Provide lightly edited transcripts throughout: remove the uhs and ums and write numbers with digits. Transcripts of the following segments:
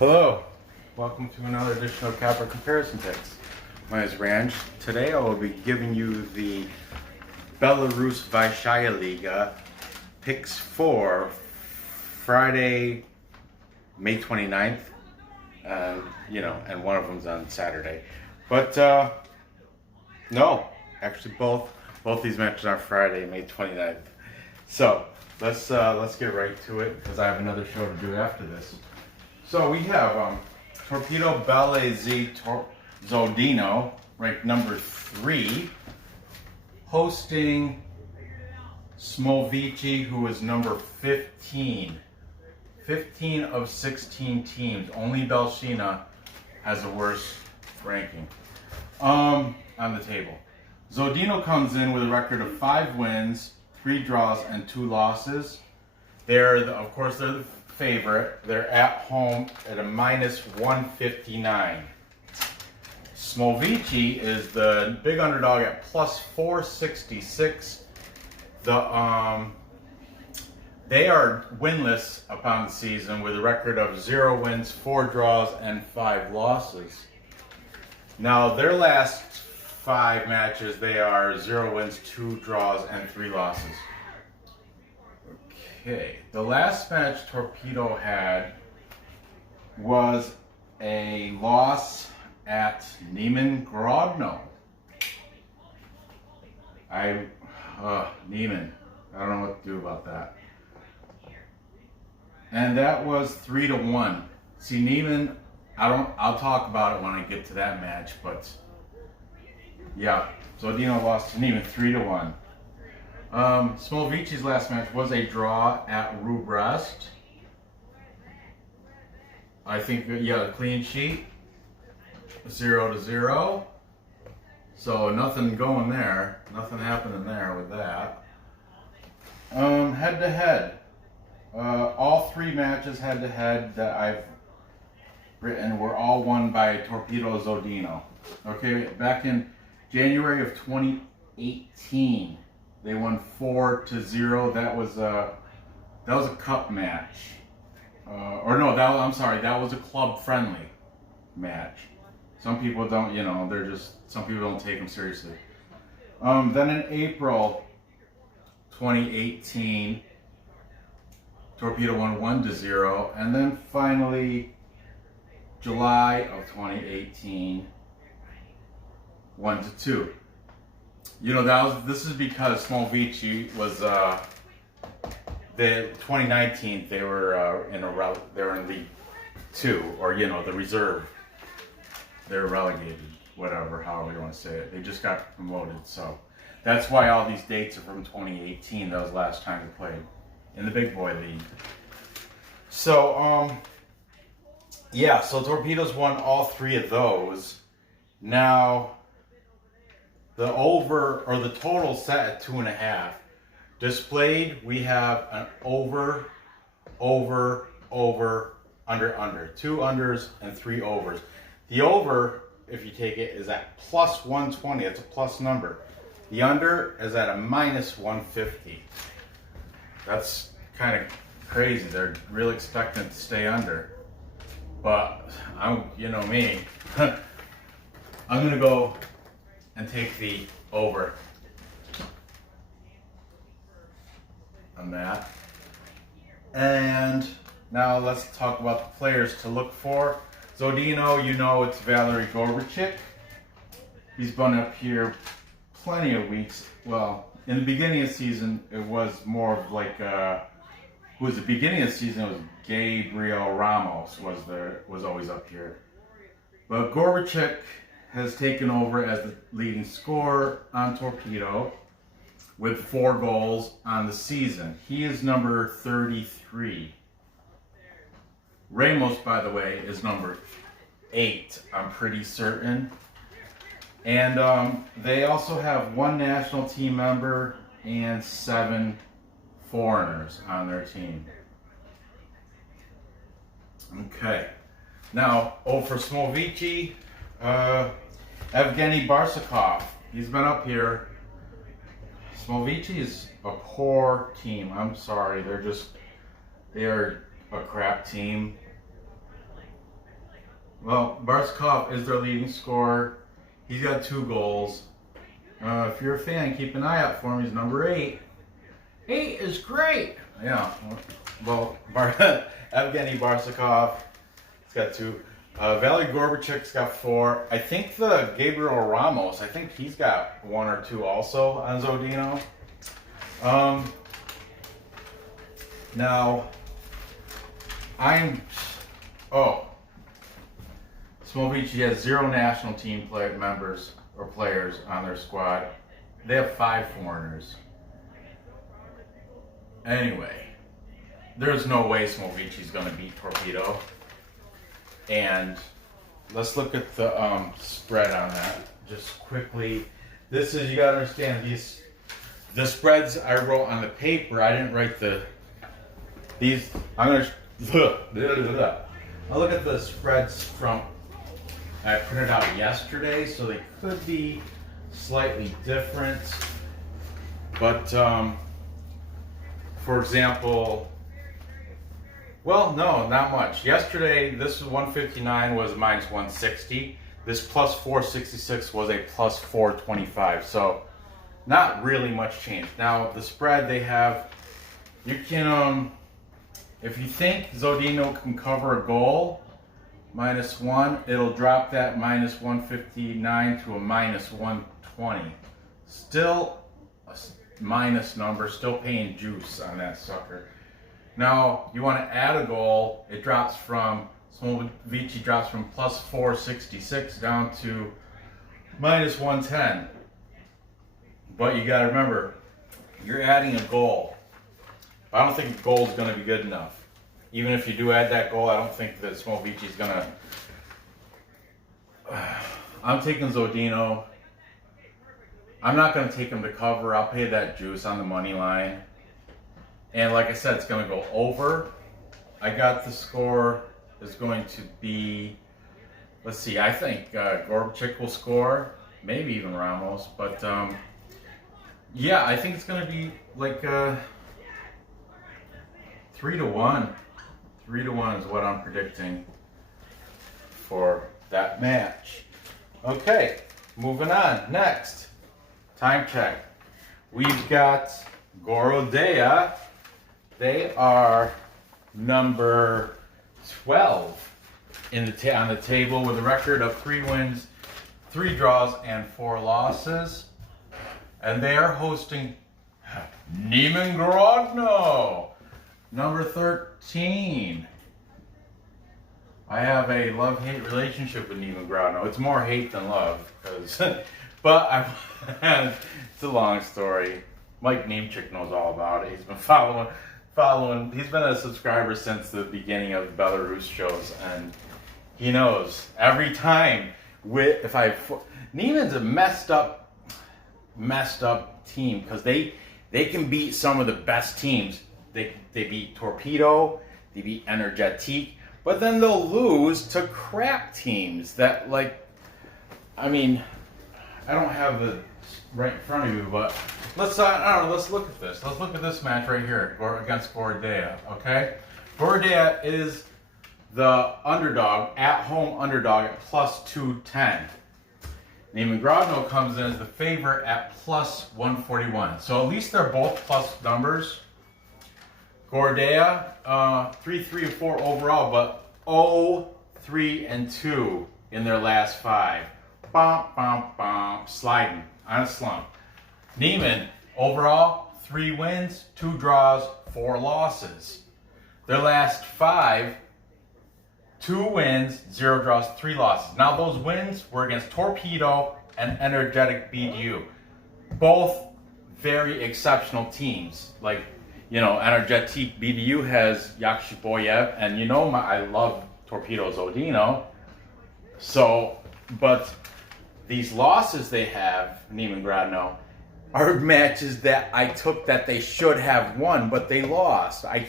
Hello, welcome to another edition of Capper Comparison Picks. My name is Ranj. Today I will be giving you the Belarus Vysshaya Liga picks for Friday, May 29th. And one of them's on Saturday. But no, actually both these matches are Friday, May 29th. So let's get right to it because I have another show to do after this. So we have Torpedo-Zhodino, ranked number 3, hosting Smolevichi, who is number 15. 15 of 16 teams. Only Vysshaya has a worse ranking on the table. Zhodino comes in with a record of 5 wins, 3 draws, and 2 losses. Of course, they're the favorite. They're at home at a minus 159. Smolevichi is the big underdog at plus 466. They are winless upon the season with a record of 0 wins, 4 draws, and 5 losses. Now, their last 5 matches, they are 0 wins, 2 draws, and 3 losses. Okay, the last match Torpedo had was a loss at Neman, Grodno. Neman. I don't know what to do about that. And that was 3-1. See, Neman, I'll talk about it when I get to that match, but yeah, Zhodino lost to Neman 3-1. Smolevichi's last match was a draw at Brest. I think, yeah, a clean sheet, 0-0. So nothing going there, nothing happening there with that. Head to head, all 3 matches head to head that I've written were all won by Torpedo-Zhodino. Okay, back in January of 2018. They won 4-0. That was a cup match, that was a club friendly match. Some people don't, some people don't take them seriously. Then in April 2018, Torpedo won 1-0, and then finally July of 2018, 1-2. This is because Smolevichi was the 2019 they were in League 2, or the reserve. They were relegated, however you want to say it. They just got promoted, so that's why all these dates are from 2018. That was the last time they played in the Big Boy League. So so Torpedoes won all 3 of those. Now, the total set at 2.5. Displayed, we have an over, under. 2 unders and 3 overs. The over, if you take it, is at plus 120. It's a plus number. The under is at a minus 150. That's kind of crazy. They're really expecting to stay under. But, me. I'm going to go and take the over on that. And now let's talk about the players to look for. Zhodino, it's Valery Gorodeya. He's been up here plenty of weeks. Well, in the beginning of the season, it was more of like the beginning of the season, it was Gabriel Ramos was always up here. But Gorodeya has taken over as the leading scorer on Torpedo with 4 goals on the season. He is number 33. Ramos, by the way, is number 8, I'm pretty certain. And they also have 1 national team member and 7 foreigners on their team. Okay. Now, for Smolevichi, Evgeny Barsakov, he's been up here. Smolevichi is a poor team. I'm sorry. They are a crap team. Well, Barsakov is their leading scorer. He's got 2 goals. If you're a fan, keep an eye out for him. He's number 8. 8 is great. Yeah. Well, Evgeny Barsakov, he's got 2. Valery Gorbachev's got 4. I think the Gabriel Ramos, I think he's got 1 or 2 also on Zhodino. Now, Smolevichi has 0 national team members or players on their squad. They have 5 foreigners. Anyway, there's no way Smolevichi's going to beat Torpedo. And let's look at the spread on that just quickly. This is, you got to understand, the spreads I wrote on the paper. I didn't write these. I'm going to I'll look at the spreads from I printed out yesterday, so they could be slightly different. But for example, well, no, not much. Yesterday, this was 159 was minus 160. This plus 466 was a plus 425. So not really much change. Now the spread they have, you can if you think Zhodino can cover a goal, -1, it'll drop that minus 159 to a minus 120. Still a minus number, still paying juice on that sucker. Now, you want to add a goal, it drops from, Smolevichi drops from plus 466 down to minus 110. But you got to remember, you're adding a goal. I don't think a goal is going to be good enough. Even if you do add that goal, I don't think that Smolevichi is going to... I'm taking Zhodino. I'm not going to take him to cover. I'll pay that juice on the money line. And like I said, it's going to go over. I got the score is going to be... Let's see, I think Gorbachev will score. Maybe even Ramos. But yeah, I think it's going to be like 3-1. 3-1 is what I'm predicting for that match. Okay, moving on. Next, time check. We've got Gorodeya. They are number 12 on the table with a record of 3 wins, 3 draws, and 4 losses. And they are hosting Neman Grodno, number 13. I have a love-hate relationship with Neman Grodno. It's more hate than love, but it's a long story. Mike Nemchik knows all about it. He's been following. He's been a subscriber since the beginning of the Belarus shows, and he knows every time. Neman's a messed up team because they can beat some of the best teams. They beat Torpedo, they beat Energetic, but then they'll lose to crap teams that, like, I mean, I don't have the right in front of you, but let's look at this. Let's look at this match right here against Gorodeya, okay? Gorodeya is the underdog, at-home underdog at plus 210. Neman Grodno comes in as the favorite at plus 141. So at least they're both plus numbers. Gorodeya, 3-3-4 overall, but 0-3-2 in their last 5. Sliding on a slump. Neman, overall, 3 wins, 2 draws, 4 losses. Their last 5, 2 wins, 0 draws, 3 losses. Now those wins were against Torpedo and Energetic BDU. Both very exceptional teams. Like, you know, Energetic BDU has Yakshiboyev, and you know I love Torpedo-Zhodino. So, but these losses they have, Neman Grodno, are matches that I took that they should have won, but they lost. I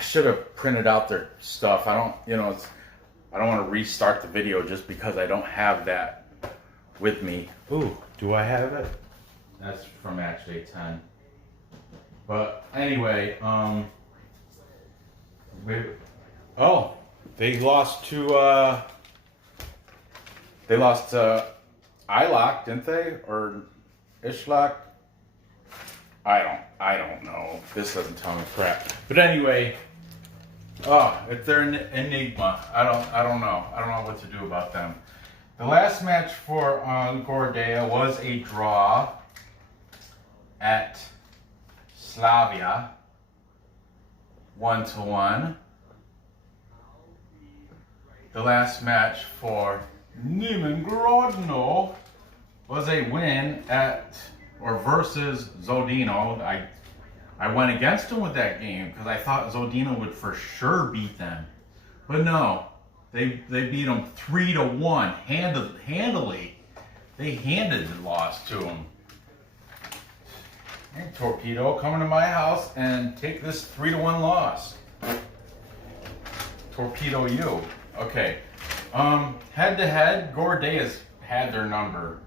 should have printed out their stuff. I don't want to restart the video just because I don't have that with me. Ooh, do I have it? That's from match day 10. But anyway, They lost to Ilok, didn't they? Or Ishlok? I don't know. This doesn't tell me crap. But anyway, if they're an enigma, I don't know. I don't know what to do about them. The last match for Gorodeya was a draw at Slavia, 1-1. The last match for Neman Grodno was a win versus Zhodino. I went against them with that game because I thought Zhodino would for sure beat them, but no, they beat them 3-1 handily. They handed the loss to them. Hey, Torpedo, coming to my house and take this 3-1 loss. Torpedo you. Okay. Head to head, Gorodeya's had their number.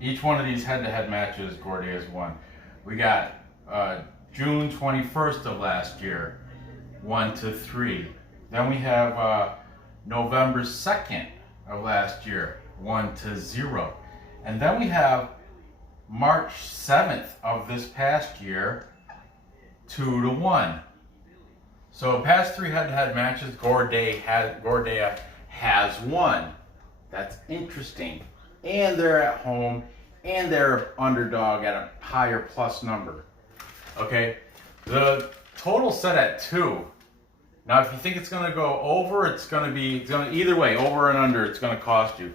Each one of these head-to-head matches, Gorodeya's won. We got June 21st of last year, 1-3. Then we have November 2nd of last year, 1-0. And then we have March 7th of this past year, 2-1. So past 3 head-to-head matches, Gorodeya has won. That's interesting. And they're at home, and they're underdog at a higher plus number. Okay, the total set at 2. Now, if you think it's going to go over, it's going to either way, over and under, it's going to cost you.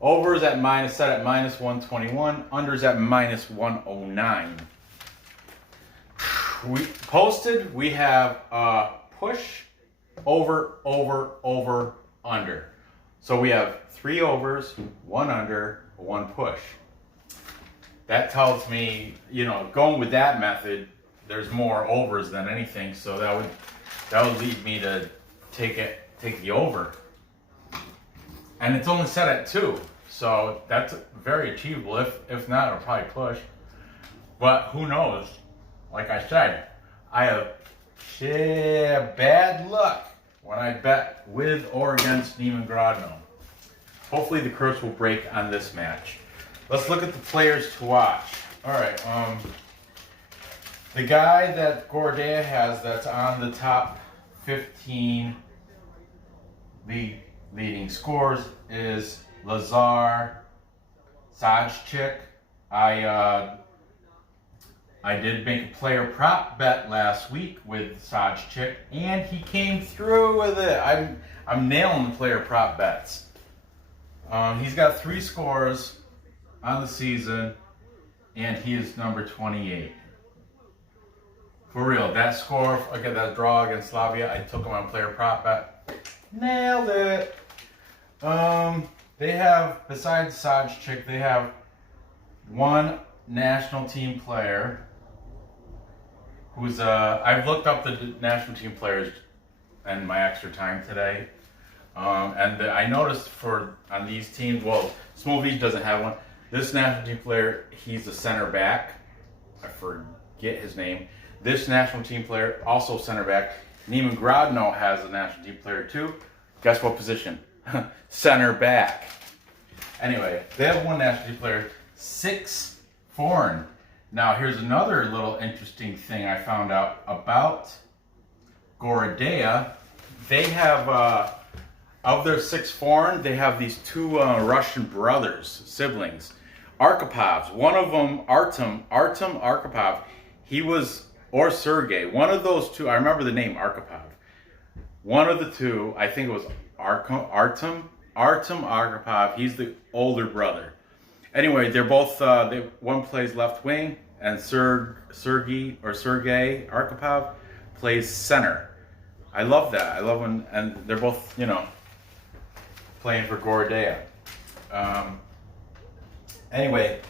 Over is set at minus 121. Under is at minus 109. We have push, over, under. So we have 3 overs, 1 under, 1 push. That tells me, going with that method, there's more overs than anything. So that would lead me to take the over. And it's only set at 2, so that's very achievable. If not, it'll probably push. But who knows? Like I said, I have bad luck when I bet with or against Neman Grodno. Hopefully the curse will break on this match. Let's look at the players to watch. All right, the guy that Gorodeya has that's on the top 15 leading scores is Lazar Sajchik. I did make a player prop bet last week with Sajchik, and he came through with it. I'm nailing the player prop bets. He's got 3 scores on the season, and he is number 28. For real, that score, that draw against Slavia, I took him on player prop bet. Nailed it. They have, besides Sajchik, they have 1 national team player who's I've looked up the national team players in my extra time today, and I noticed on these teams, well, Smolevichi doesn't have one. This national team player, he's a center back. I forget his name. This national team player, also center back. Neman Grodno has a national team player too. Guess what position? Center back. Anyway, they have 1 national team player, 6 foreign. Now, here's another little interesting thing I found out about Gorodeya. They have, of their 6 foreign, they have these 2 Russian brothers, siblings, Arkapovs. One of them, Artem Arkhipov, or Sergey, one of those 2, I remember the name Arkhipov. One of the 2, I think it was Artem Arkhipov, he's the older brother. Anyway, they're both, one plays left wing, and Sergey Arkhipov plays center. I love that. I love when, and they're both, playing for Gorodeya. Anyway,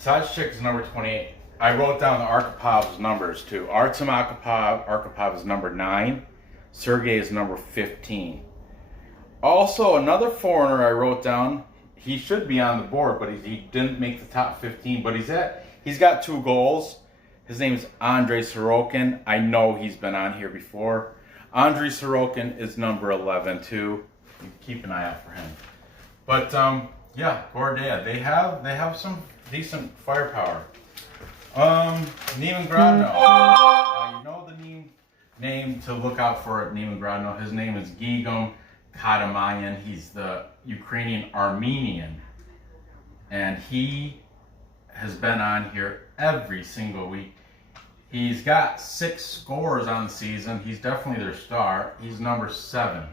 Sajchik is number 28. I wrote down the Arkapov's numbers too. Artem Arkhipov is number 9. Sergey is number 15. Also, another foreigner I wrote down, he should be on the board, but he didn't make the top 15, but he's got 2 goals. His name is Andrei Sorokin. I know he's been on here before. Andrei Sorokin is number 11 too. You keep an eye out for him. But yeah, Gorodeya, they have some decent firepower. Neman Grodno. Now you know the name to look out for at Neman Grodno. His name is Gigom Kadamayan. He's the Ukrainian Armenian, and he has been on here every single week. He's got 6 scores on the season. He's definitely their star. He's number 7.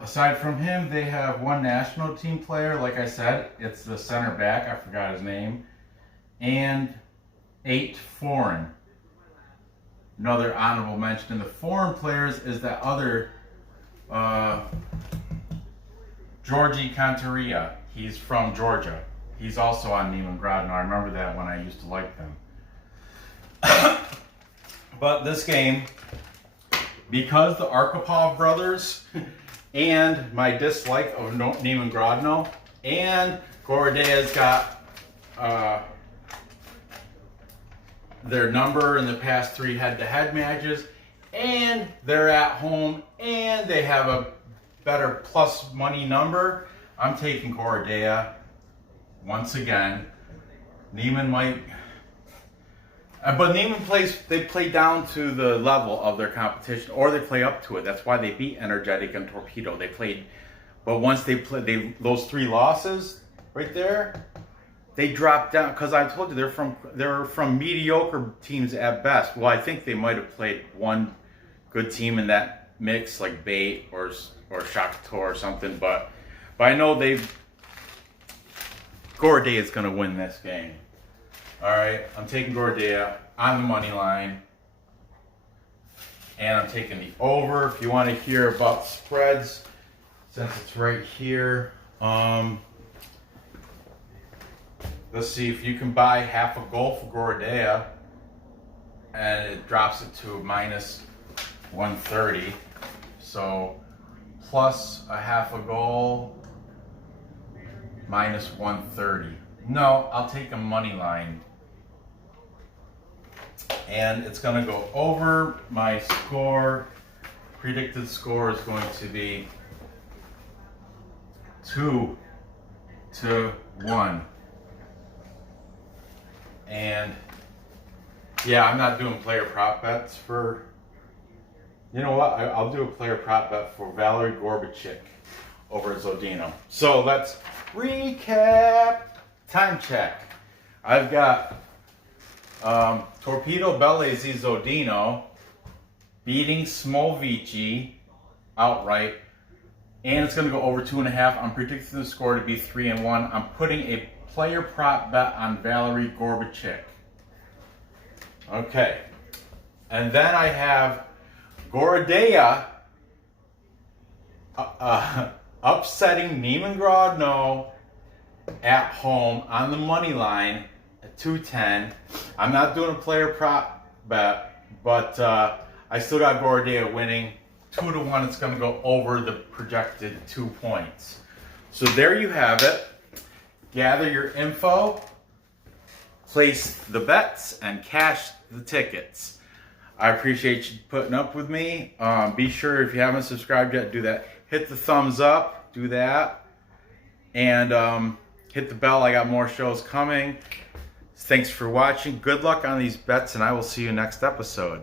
Aside from him, they have one national team player. Like I said, it's the center back. I forgot his name. And 8 foreign. Another honorable mention in the foreign players is that other Georgi Kantaria. He's from Georgia. He's also on Neman Grodno. I remember that when I used to like them. But this game, because the Arkhipov brothers and my dislike of Neman Grodno, and Gorodeya's got their number in the past 3 head-to-head matches, and they're at home, and they have a better plus money number, I'm taking Gorodeya once again. Neman might... but Neman they play down to the level of their competition, or they play up to it. That's why they beat Energetic and Torpedo. They played, but once they played, those 3 losses right there, they dropped down, because I told you they're from mediocre teams at best. Well, I think they might have played one good team in that mix, like Bait or Shakhtar or something. But I know Gorodeya is going to win this game. All right, I'm taking Gorodeya on the money line, and I'm taking the over. If you want to hear about spreads, since it's right here, let's see if you can buy half a goal for Gorodeya, and it drops it to minus 130. So plus a half a goal, minus 130. No, I'll take a money line. And it's going to go over. My score, predicted score, is going to be 2-1. And yeah, I'm not doing player prop bets for, you know what, I'll do a player prop bet for Valery Gorbachik over at Zhodino. So let's recap. Time check. I've got Torpedo-Zhodino beating Smolevichi outright, and it's going to go over 2.5. I'm predicting the score to be 3-1. I'm putting a player prop bet on Valery Gorbachik. Okay, and then I have Gorodeya upsetting Neman Grodno at home on the money line at 210. I'm not doing a player prop bet, but I still got Gorodeya winning 2-1. It's going to go over the projected 2 points. So there you have it. Gather your info, place the bets, and cash the tickets. I appreciate you putting up with me. Be sure, if you haven't subscribed yet, do that. Hit the thumbs up, do that, and hit the bell. I got more shows coming. Thanks for watching. Good luck on these bets, and I will see you next episode.